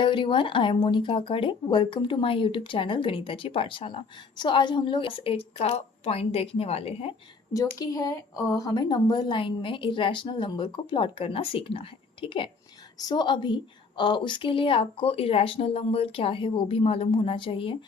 Hello everyone, I am Monica Akade. Welcome to my YouTube channel Ganitachi Pathshala. आज हम लोग क्लास 8 का पॉइंट देखने वाले हैं, जो कि है हमें नंबर लाइन में इरेशनल नंबर को प्लॉट करना सीखना है। ठीक है। अभी उसके लिए आपको इरेशनल नंबर क्या है वो भी मालूम होना चाहिए।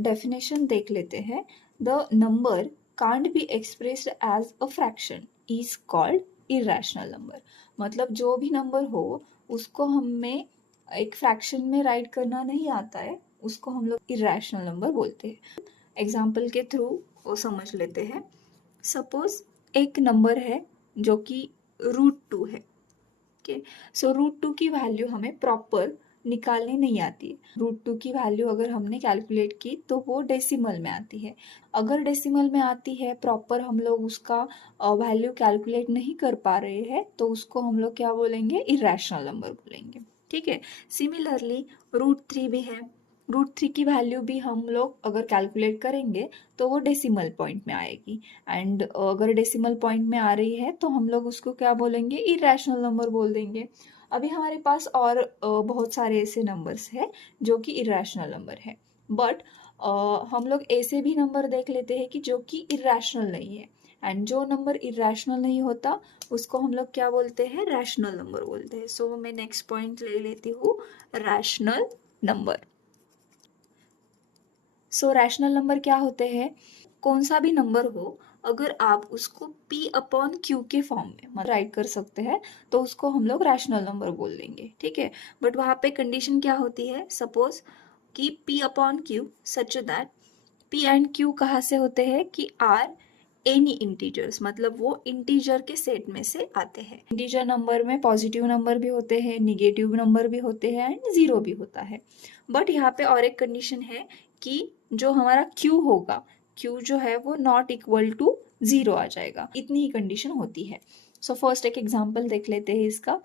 डेफिनेशन देख लेते हैं। The number can't be expressed as a fraction is called irrational number. मतलब जो भी नंबर हो उसको हमें एक फ्रैक्शन में राइट करना नहीं आता है, उसको हम लोग इरेशनल नंबर बोलते हैं। एग्जाम्पल के थ्रू वो समझ लेते हैं। सपोज एक नंबर है जो कि √2 है। ओके, √2 की वैल्यू हमें प्रॉपर निकालने नहीं आती है। √2 की वैल्यू अगर हमने कैलकुलेट की तो वो डेसिमल में आती है। अगर डेसिमल में आती है प्रॉपर, हम लोग उसका वैल्यू कैलकुलेट नहीं कर पा रहे हैं, तो उसको हम लोग क्या बोलेंगे? इरेशनल नंबर बोलेंगे। ठीक है। सिमिलरली √3 भी है। √3 की वैल्यू भी हम लोग अगर कैलकुलेट करेंगे तो वो डेसिमल पॉइंट में आएगी। एंड अगर डेसिमल पॉइंट में आ रही है तो हम लोग उसको क्या बोलेंगे? इरेशनल नंबर बोल देंगे। अभी हमारे पास और बहुत सारे ऐसे नंबर्स हैं जो कि इरेशनल नंबर है, बट हम लोग ऐसे भी नंबर देख लेते हैं कि जो कि इरेशनल नहीं है। एंड जो नंबर इरेशनल नहीं होता उसको हम लोग क्या बोलते हैं? रैशनल नंबर बोलते हैं। मैं नेक्स्ट पॉइंट ले लेती हूँ, रैशनल नंबर। रैशनल नंबर क्या होते हैं? कौन सा भी नंबर हो, अगर आप उसको P/Q के फॉर्म में राइट कर सकते हैं तो उसको हम लोग रैशनल नंबर बोल देंगे। ठीक है। बट वहाँ पे कंडीशन क्या होती है? सपोज कि P/Q such that P and Q कहाँ से होते हैं कि आर एनी इंटीजर्स, मतलब वो इंटीजर के सेट में से आते हैं। इंटीजर नंबर में पॉजिटिव नंबर भी होते हैं, निगेटिव नंबर भी होते हैं एंड जीरो भी होता है। बट यहाँ पे और एक कंडीशन है कि जो हमारा Q होगा, Q जो है वो नॉट इक्वल टू 0 आ जाएगा। इतनी ही कंडीशन होती है। फर्स्ट एक एग्जाम्पल देख लेते हैं इसका।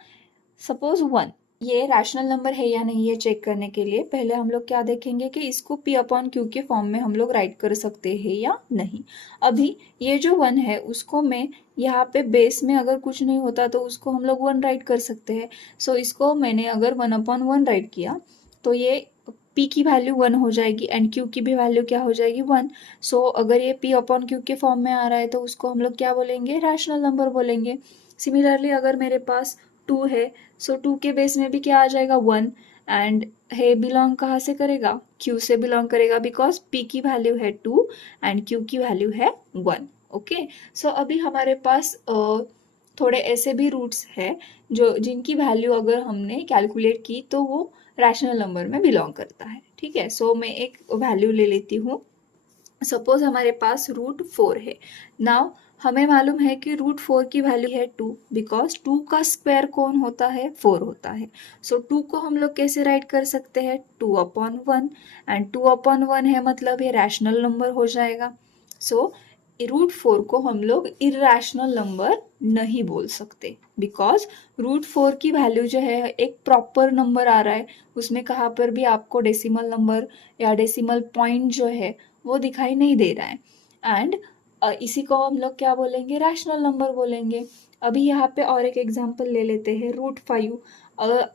सपोज 1, ये रैशनल नंबर है या नहीं ये चेक करने के लिए पहले हम लोग क्या देखेंगे कि इसको P/Q के फॉर्म में हम लोग राइट कर सकते हैं या नहीं। अभी ये जो 1 है उसको मैं यहाँ पे बेस में अगर कुछ नहीं होता तो उसको हम लोग 1 राइट कर सकते हैं। इसको मैंने अगर 1/1 राइट किया तो ये P की वैल्यू 1 हो जाएगी एंड Q की भी वैल्यू क्या हो जाएगी? 1। अगर ये P/Q के फॉर्म में आ रहा है तो उसको हम लोग क्या बोलेंगे? रैशनल नंबर बोलेंगे। सिमिलरली अगर मेरे पास 2 है, 2 के बेस में भी क्या आ जाएगा? 1। एंड है बिलोंग कहाँ से करेगा? Q से बिलोंग करेगा, बिकॉज P की वैल्यू है 2 एंड Q की वैल्यू है 1। ओके। अभी हमारे पास थोड़े ऐसे भी रूट्स है जो जिनकी वैल्यू अगर हमने कैलकुलेट की तो वो रैशनल नंबर में बिलोंग करता है। ठीक है। मैं एक वैल्यू ले लेती हूँ। सपोज हमारे पास √4 है। नाउ हमें मालूम है कि √4 की वैल्यू है 2, बिकॉज 2 का स्क्वायर कौन होता है? 4 होता है। 2 को हम लोग कैसे राइट कर सकते हैं? 2/1 एंड 2/1 है मतलब ये रैशनल नंबर हो जाएगा। √4 को हम लोग इरेशनल नंबर नहीं बोल सकते, बिकॉज √4 की वैल्यू जो है एक प्रॉपर नंबर आ रहा है, उसमें कहाँ पर भी आपको डेसिमल नंबर या डेसिमल पॉइंट जो है वो दिखाई नहीं दे रहा है। एंड इसी को हम लोग क्या बोलेंगे? रैशनल नंबर बोलेंगे। अभी यहाँ पे और एक एग्जांपल ले लेते हैं, √5।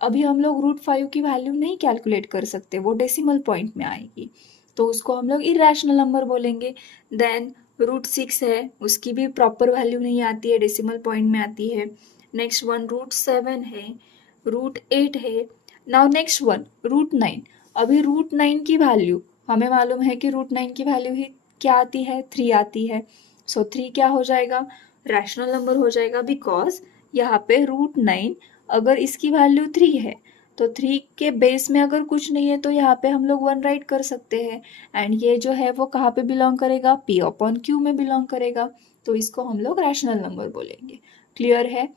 अभी हम लोग √5 की वैल्यू नहीं कैलकुलेट कर सकते, वो डेसिमल पॉइंट में आएगी, तो उसको हम लोग इरेशनल नंबर बोलेंगे। देन √6 है, उसकी भी प्रॉपर वैल्यू नहीं आती है, डेसिमल पॉइंट में आती है। नेक्स्ट वन √7 है, √8 है। Now next one √9। अभी √9 की वैल्यू हमें मालूम है कि √9 की वैल्यू ही क्या आती है? 3 आती है। 3 क्या हो जाएगा? रैशनल नंबर हो जाएगा, बिकॉज यहाँ पे √9 अगर इसकी वैल्यू 3 है तो 3 के बेस में अगर कुछ नहीं है तो यहाँ पे हम लोग 1 राइट कर सकते हैं। एंड ये जो है वो कहाँ पे बिलोंग करेगा? P/Q में बिलोंग करेगा, तो इसको हम लोग रैशनल नंबर बोलेंगे। क्लियर है?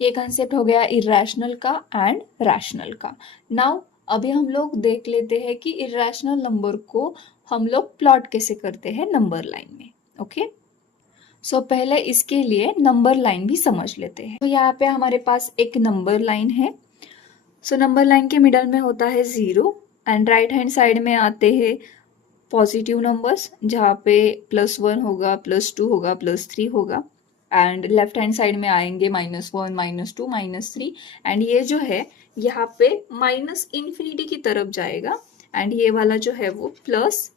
ये कंसेप्ट हो गया इरेशनल का एंड रैशनल का। नाउ अभी हम लोग देख लेते हैं कि इरेशनल नंबर को हम लोग प्लॉट कैसे करते हैं नंबर लाइन में। ओके। पहले इसके लिए नंबर लाइन भी समझ लेते हैं। यहाँ पे हमारे पास एक नंबर लाइन है। नंबर लाइन के मिडल में होता है 0 एंड राइट हैंड साइड में आते हैं पॉजिटिव नंबर्स, जहाँ पे +1 होगा, +2 होगा, +3 होगा। एंड लेफ्ट हैंड साइड में आएंगे -1, -2, -3। एंड ये जो है यहाँ पे माइनस इन्फिनिटी की तरफ जाएगा एंड ये वाला जो है वो प्लस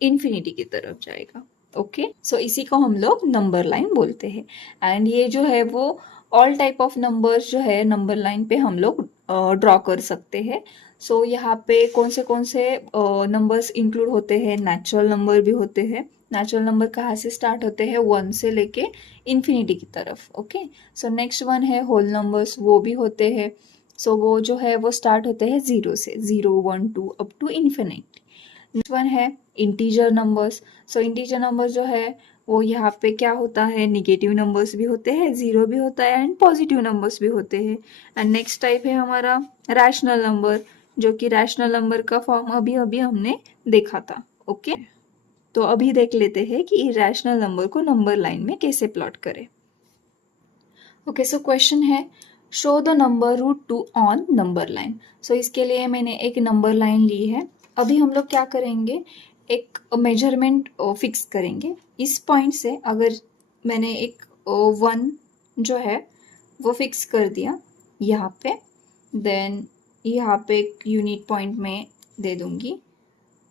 इन्फिनिटी की तरफ जाएगा। ओके, सो इसी को हम लोग नंबर लाइन बोलते हैं। एंड ये जो है वो ऑल टाइप ऑफ नंबर्स जो है नंबर लाइन पे हम लोग ड्रॉ कर सकते हैं। सो यहाँ पे कौन से नंबर्स इंक्लूड होते हैं, नेचुरल नंबर भी होते हैं। नेचुरल नंबर कहाँ से स्टार्ट होते हैं, 1 से लेके इन्फिनिटी की तरफ। ओके, सो नेक्स्ट वन है होल नंबर्स, वो भी होते हैं। सो वो जो है वो स्टार्ट होते हैं 0 से, 0 1 2 up to infinity. Next one है integer numbers. So integer number जो है वो यहाँ पे क्या होता है, निगेटिव नंबर्स भी होते हैं, जीरो भी होता है एंड पॉजिटिव नंबर्स भी होते हैं। एंड नेक्स्ट टाइप है हमारा रैशनल नंबर, जो कि रैशनल नंबर का फॉर्म अभी अभी हमने देखा था। ओके, तो अभी देख लेते हैं कि इरेशनल नंबर को नंबर लाइन में कैसे प्लॉट करें। ओके, सो क्वेश्चन है show the number root 2 on number line. So इसके लिए मैंने एक नंबर लाइन ली है। अभी हम लोग क्या करेंगे, एक मेजरमेंट फिक्स करेंगे। इस पॉइंट से अगर मैंने एक 1 जो है वो फिक्स कर दिया यहाँ पे, देन यहाँ पे एक यूनिट पॉइंट में दे दूंगी,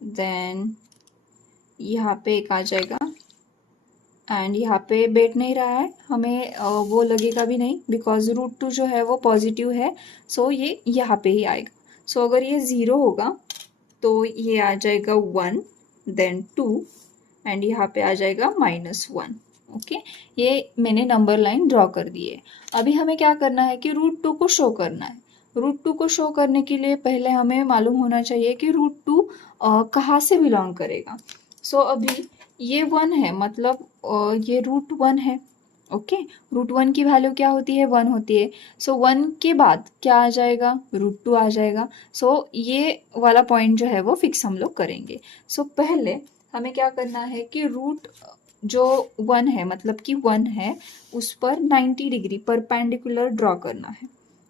देन यहाँ पे एक आ जाएगा एंड यहाँ पे बैठ नहीं रहा है, हमें वो लगेगा भी नहीं बिकॉज रूट 2 जो है वो पॉजिटिव है। सो ये यहाँ पे ही आएगा। सो अगर ये 0 होगा तो ये आ जाएगा 1, देन 2 एंड यहाँ पे आ जाएगा -1। ओके, ये मैंने नंबर लाइन ड्रॉ कर दी है। अभी हमें क्या करना है कि रूट 2 को शो करना है। रूट 2 को शो करने के लिए पहले हमें मालूम होना चाहिए कि रूट 2 कहाँ से बिलोंग करेगा। सो अभी ये 1 है, मतलब ये रूट 1 है। ओके, रूट 1 की वैल्यू क्या होती है, 1 होती है। सो 1 के बाद क्या आ जाएगा, रूट 2 आ जाएगा। सो ये वाला पॉइंट जो है वो फिक्स हम लोग करेंगे। सो पहले हमें क्या करना है कि रूट जो 1 है, मतलब कि 1 है, उस पर 90 डिग्री परपेंडिकुलर ड्रॉ करना है।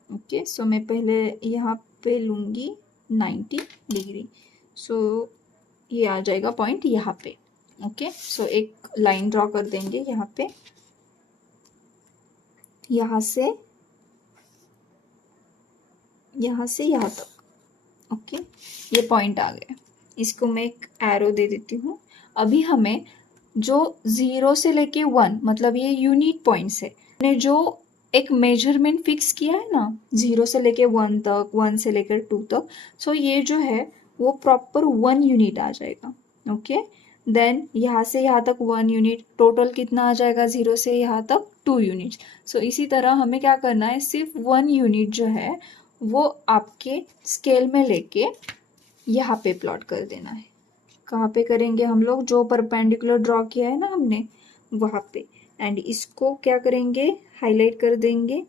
ओके, सो मैं पहले यहाँ पे लूँगी 90 डिग्री। सो ये आ जाएगा पॉइंट यहाँ पे। ओके, सो एक लाइन ड्रॉ कर देंगे यहाँ पे, यहाँ से यहाँ तक। ओके, ये पॉइंट आ गया। इसको मैं एक एरो दे देती हूँ। अभी हमें जो 0 से लेके 1, मतलब ये यूनिट पॉइंट्स है, ने जो एक मेजरमेंट फिक्स किया है ना, 0 से लेके 1 तक, 1 से लेकर 2 तक। सो ये जो है वो प्रॉपर 1 यूनिट आ जाएगा। ओके, देन यहाँ से यहाँ तक 1 यूनिट, टोटल कितना आ जाएगा 0 से यहाँ तक 2 यूनिट्स। सो इसी तरह हमें क्या करना है, सिर्फ 1 यूनिट जो है वो आपके स्केल में लेके यहाँ पे प्लॉट कर देना है। कहाँ पे करेंगे हम लोग, जो परपेंडिकुलर ड्रॉ किया है ना हमने वहाँ पे। एंड इसको क्या करेंगे, हाईलाइट कर देंगे।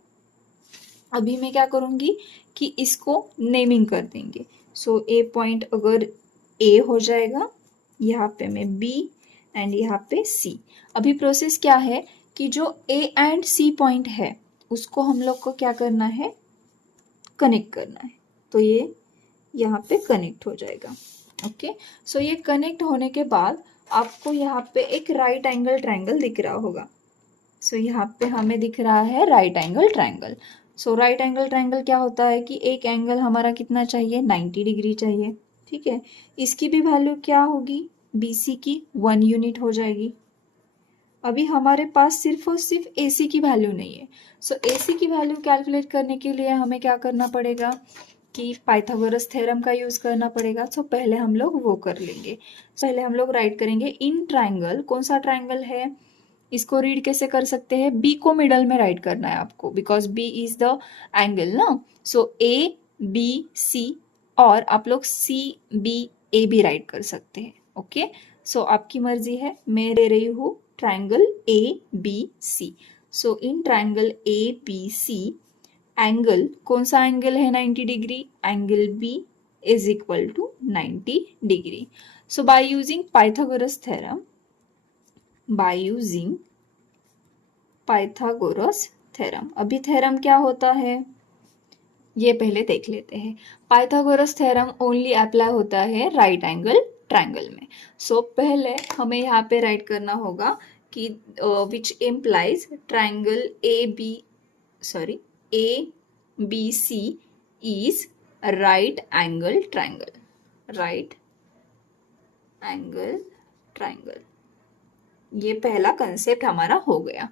अभी मैं क्या करूँगी कि इसको नेमिंग कर देंगे। सो ए पॉइंट अगर ए हो जाएगा, यहाँ पे मैं बी एंड यहाँ पे सी। अभी प्रोसेस क्या है कि जो ए एंड सी पॉइंट है उसको हम लोग को क्या करना है, कनेक्ट करना है। तो ये यहाँ पे कनेक्ट हो जाएगा। ओके, सो ये कनेक्ट होने के बाद आपको यहाँ पे एक राइट एंगल ट्रायंगल दिख रहा होगा। सो यहाँ पे हमें दिख रहा है राइट एंगल ट्रायंगल। सो राइट एंगल ट्रायंगल क्या होता है कि एक एंगल हमारा कितना चाहिए, 90 डिग्री चाहिए। ठीक है, इसकी भी वैल्यू क्या होगी, BC की 1 यूनिट हो जाएगी। अभी हमारे पास सिर्फ और सिर्फ AC की वैल्यू नहीं है। सो AC की वैल्यू कैलकुलेट करने के लिए हमें क्या करना पड़ेगा कि पाइथागोरस थ्योरम का यूज करना पड़ेगा। सो पहले हम लोग वो कर लेंगे। पहले हम लोग राइट करेंगे इन ट्रायंगल, कौन सा ट्रायंगल है, इसको रीड कैसे कर सकते हैं, बी को मिडल में राइट करना है आपको, because B is the angle ना। सो ABC, और आप लोग CBA भी राइट कर सकते हैं। ओके, सो आपकी मर्जी है, मैं दे रही हूँ triangle ABC। So in triangle ABC angle, कौन सा एंगल है 90 degree, angle B is equal to 90 degree. So by using Pythagoras theorem, by using Pythagoras theorem, अभी थ्योरम क्या होता है ये पहले देख लेते हैं। पाइथागोरस थ्योरम ओनली अप्लाई होता है राइट एंगल ट्रायंगल में। सो पहले हमें यहाँ पे राइट करना होगा कि which implies triangle ABC is right angle triangle. Right angle triangle, ये पहला कंसेप्ट हमारा हो गया।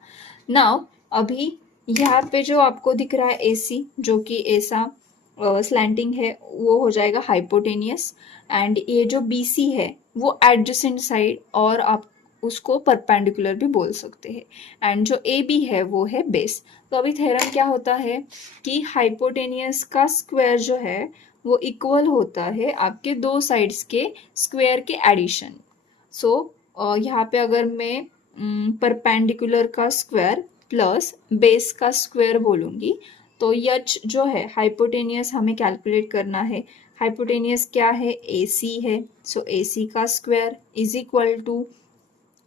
नाउ अभी यहाँ पे जो आपको दिख रहा है AC, जो कि ऐसा स्लैंटिंग है, वो हो जाएगा हाइपोटेनियस। एंड ये जो BC है वो एडजेसेंट साइड, और आप उसको परपेंडिकुलर भी बोल सकते हैं। एंड जो AB है वो है बेस। तो अभी थ्योरम क्या होता है कि हाइपोटेनियस का स्क्वायर जो है वो इक्वल होता है आपके दो साइड्स के स्क्वायर के एडिशन। सो यहाँ पे अगर मैं परपेंडिकुलर का स्क्वायर प्लस बेस का स्क्वायर बोलूँगी, तो यच जो है हाइपोटेनियस हमें कैलकुलेट करना है। हाइपोटेनियस क्या है? AC है। सो AC का square is equal to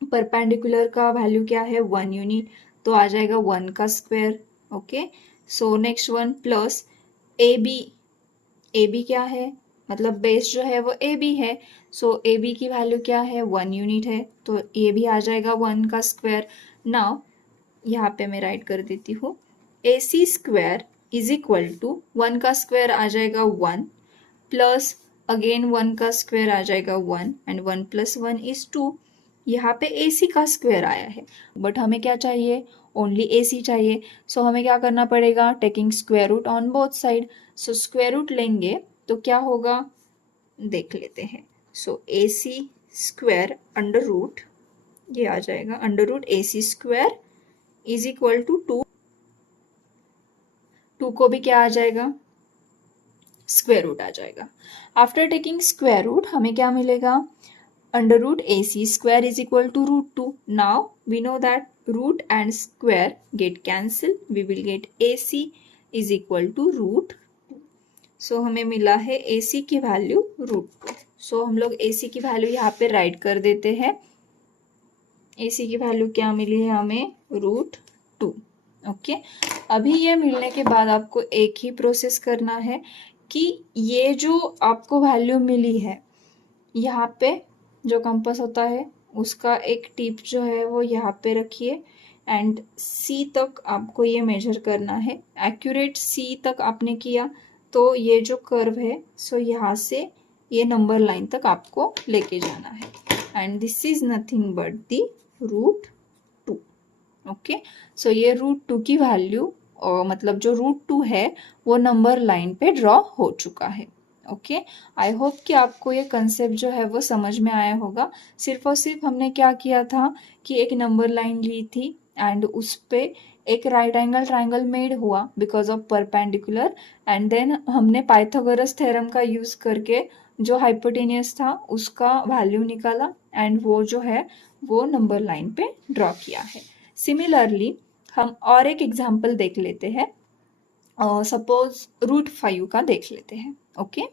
perpendicular का वैल्यू क्या है? 1 यूनिट, तो आ जाएगा 1 का square. Okay, so next one plus AB। AB क्या है? मतलब बेस जो है वो AB है। सो AB की वैल्यू क्या है? 1 यूनिट है, तो ये भी आ जाएगा 1 का स्क्वायर। नाउ यहाँ पे मैं राइट कर देती हूँ, AC square is equal to 1 का स्क्वायर आ जाएगा 1 प्लस अगेन 1 का स्क्वायर आ जाएगा 1 एंड 1 प्लस 1 इज 2। यहाँ पे AC का स्क्वायर आया है, बट हमें क्या चाहिए? ओनली AC चाहिए। सो हमें क्या करना पड़ेगा? Taking square root on both side. So square root लेंगे तो क्या होगा, देख लेते हैं। So AC square under root, ये आ जाएगा under root AC square is equal to 2 को भी क्या आ जाएगा? स्क्वायर रूट आ जाएगा। आफ्टर टेकिंग स्क्वायर रूट हमें क्या मिलेगा? Under root AC square is equal to root 2। Now we know that root and square get cancel, we will get AC is equal to root. So हमें मिला है AC की value root 2। सो हम लोग AC की वैल्यू यहाँ पे right कर देते हैं। AC की वैल्यू क्या मिली है हमें? रूट 2। ओके, अभी ये मिलने के बाद आपको एक ही प्रोसेस करना है कि ये जो आपको वैल्यू मिली है, यहाँ पे जो कंपास होता है उसका एक टिप जो है वो यहाँ पे रखिए एंड C तक आपको ये मेजर करना है। एक्यूरेट C तक आपने किया तो ये जो कर्व है, सो यहाँ से ये नंबर लाइन तक आपको लेके जाना है and this is nothing but the root 2। Okay, so ये रूट 2 की वैल्यू मतलब जो रूट 2 है वो नंबर लाइन पे ड्रॉ हो चुका है। ओके, आई होप कि आपको ये कंसेप्ट जो है वो समझ में आया होगा। सिर्फ और सिर्फ हमने क्या किया था कि एक नंबर लाइन ली थी एंड उस पे एक राइट एंगल ट्राइंगल मेड हुआ because of perpendicular, and then हमने पाइथागोरस थ्योरम का यूज करके जो हाइपोटेनियस था उसका वैल्यू निकाला एंड वो जो है वो नंबर लाइन पे ड्रॉ किया है। सिमिलरली हम और एक एग्जाम्पल देख लेते हैं। सपोज रूट 5 का देख लेते हैं। ओके,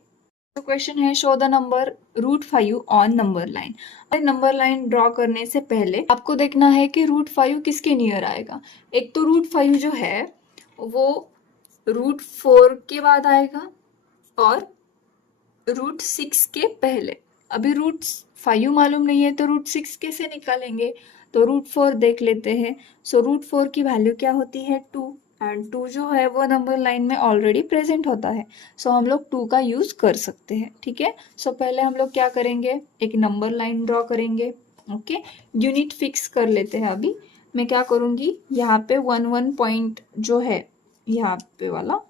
तो क्वेश्चन है show the number root 5 on number line. Number line draw करने से पहले आपको देखना है कि रूट 5 किसके नियर आएगा। एक तो रूट 5 जो है वो रूट 4 के बाद आएगा और रूट 6 के पहले। अभी रूट 5 मालूम नहीं है तो रूट 6 कैसे निकालेंगे? तो रूट 4 देख लेते हैं। सो रूट 4 की वैल्यू क्या होती है? 2, एंड 2 जो है वो नंबर लाइन में ऑलरेडी प्रेजेंट होता है। सो हम लोग 2 का यूज कर सकते हैं। ठीक है, सो पहले हम लोग क्या करेंगे? एक नंबर लाइन ड्रॉ करेंगे। ओके, यूनिट फिक्स कर लेते हैं। अभी मैं क्या करूँगी, यहाँ पे 1 पॉइंट जो है यहाँ पे वाला,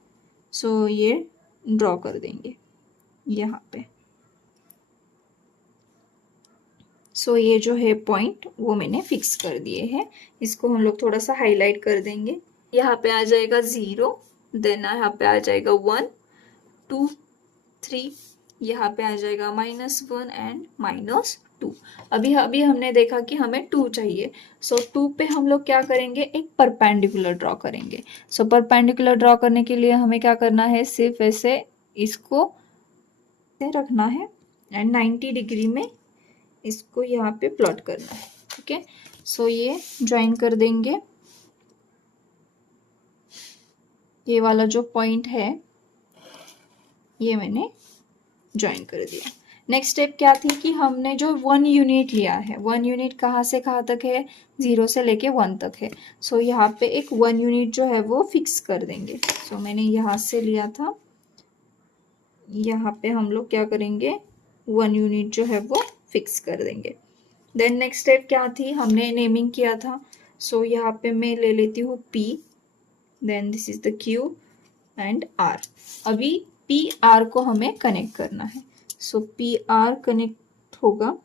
सो ये ड्रॉ कर देंगे यहाँ पे। सो ये जो है पॉइंट वो मैंने फिक्स कर दिए हैं। इसको हम लोग थोड़ा सा हाईलाइट कर देंगे। यहाँ पे आ जाएगा 0, देन यहाँ पे आ जाएगा 1, 2, 3, यहाँ पे आ जाएगा -1 एंड -2। अभी हमने देखा कि हमें 2 चाहिए। सो 2 पे हम लोग क्या करेंगे? एक परपेंडिकुलर ड्रॉ करेंगे। सो परपेंडिकुलर ड्रॉ करने के लिए हमें क्या करना है? सिर्फ ऐसे इसको रखना है एंड 90 डिग्री में इसको यहाँ पे प्लॉट करना है। ओके, सो ये ज्वाइन कर देंगे। ये वाला जो पॉइंट है ये मैंने ज्वाइन कर दिया। नेक्स्ट स्टेप क्या थी कि हमने जो 1 यूनिट लिया है, 1 यूनिट कहाँ से कहाँ तक है? 0 से लेके 1 तक है। सो यहाँ पे एक 1 यूनिट जो है वो फिक्स कर देंगे। सो मैंने यहाँ से लिया था यहाँ पे हम लोग क्या करेंगे, 1 यूनिट जो है वो फिक्स कर देंगे। देन नेक्स्ट स्टेप क्या थी, हमने नेमिंग किया था। सो यहाँ पे मैं ले लेती हूँ P, then this is the Q and R। अभी PR को हमें कनेक्ट करना है। सो PR कनेक्ट होगा।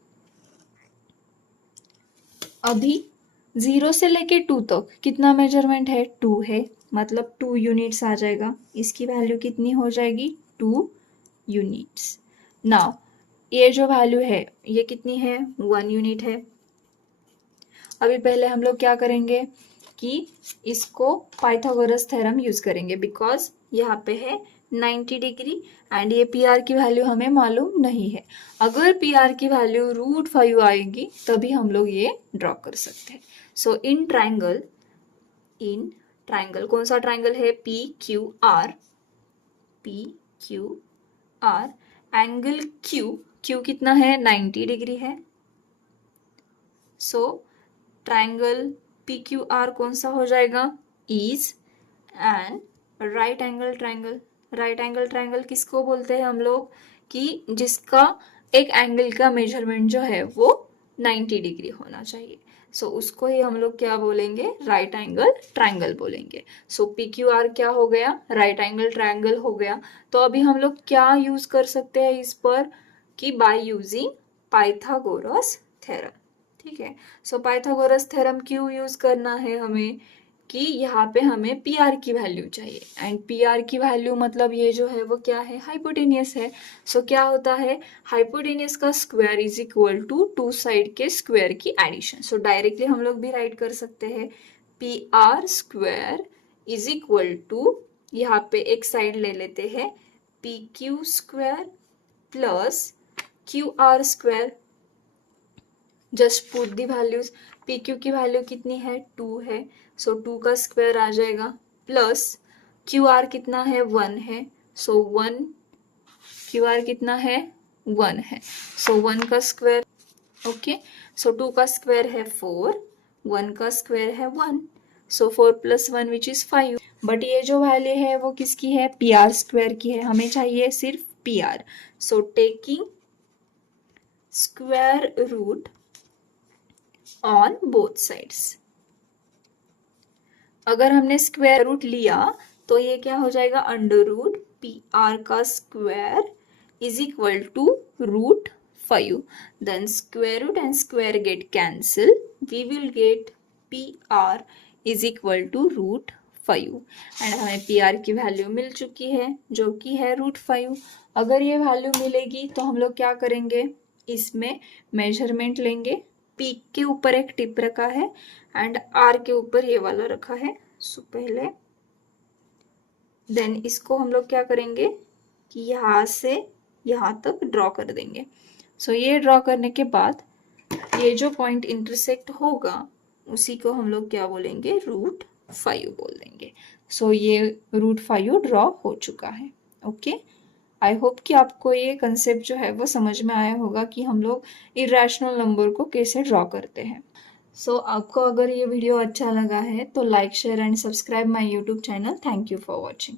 अभी 0 से लेके 2 तक कितना मेजरमेंट है, 2 है, मतलब 2 यूनिट्स आ जाएगा। इसकी वैल्यू कितनी हो जाएगी, 2 यूनिट्स। नाउ ये जो वैल्यू है ये कितनी है, 1 यूनिट है। अभी पहले हम लोग क्या करेंगे कि इसको पाइथागोरस थ्योरम यूज करेंगे, बिकॉज यहाँ पे है 90 डिग्री एंड ये PR की वैल्यू हमें मालूम नहीं है। अगर PR की वैल्यू √5 आएगी तभी हम लोग ये ड्रॉ कर सकते हैं। सो इन ट्राइंगल कौन सा ट्राइंगल है, PQR, एंगल Q कितना है, 90 डिग्री है। सो ट्राइंगल PQR कौन सा हो जाएगा, is and right angle triangle. Right angle triangle किसको बोलते हैं हम लोग, कि जिसका एक एंगल का मेजरमेंट जो है वो 90 डिग्री होना चाहिए। सो उसको ही हम लोग क्या बोलेंगे, राइट एंगल ट्राइंगल बोलेंगे। सो PQR क्या हो गया, राइट एंगल ट्राइंगल हो गया। तो अभी हम लोग क्या यूज कर सकते हैं इस पर, कि बाय यूजिंग पाइथागोरस थ्योरम। ठीक है। सो पाइथागोरस थ्योरम क्यों यूज करना है हमें, कि यहाँ पे हमें PR की वैल्यू चाहिए एंड PR की वैल्यू मतलब ये जो है वो क्या है, हाइपोटेनियस है। सो क्या होता है, हाइपोटेनियस का square is equal to 2 side के स्क्वायर की एडिशन। सो डायरेक्टली हम लोग भी राइट कर सकते हैं, PR square is equal to, यहाँ पे एक साइड ले लेते हैं, PQ square plus QR square. Just put the values. PQ की वैल्यू कितनी है, 2 है। सो 2 का स्क्वायर आ जाएगा, प्लस QR कितना है, 1 है। सो 1, QR कितना है, 1 है। सो 1 का स्क्वायर, ओके। सो 2 का स्क्वायर है 4, 1 का स्क्वायर है 1। सो 4 + 1 विच इज 5। बट ये जो वैल्यू है वो किसकी है, PR स्क्वायर की है। हमें चाहिए सिर्फ PR। So taking square root on both sides. अगर हमने स्क्वायर रूट लिया तो ये क्या हो जाएगा, √PR का square is equal to √5। Then square root and square get cancel, we will get PR is equal to √5 and हमें PR की वैल्यू मिल चुकी है जो कि है √5। अगर ये वैल्यू मिलेगी तो हम लोग क्या करेंगे, इसमें मेजरमेंट लेंगे। P के ऊपर एक टिप रखा है एंड R के ऊपर ये वाला रखा है। सो पहले देन इसको हम लोग क्या करेंगे कि यहाँ से यहाँ तक ड्रॉ कर देंगे। सो ये ड्रॉ करने के बाद ये जो पॉइंट इंटरसेक्ट होगा उसी को हम लोग क्या बोलेंगे, √5 बोल देंगे। सो ये √5 ड्रॉ हो चुका है। ओके, आई होप कि आपको ये कंसेप्ट जो है वो समझ में आया होगा कि हम लोग इरेशनल नंबर को कैसे ड्रॉ करते हैं। सो आपको अगर ये वीडियो अच्छा लगा है तो like, share and subscribe my YouTube channel. Thank you for watching.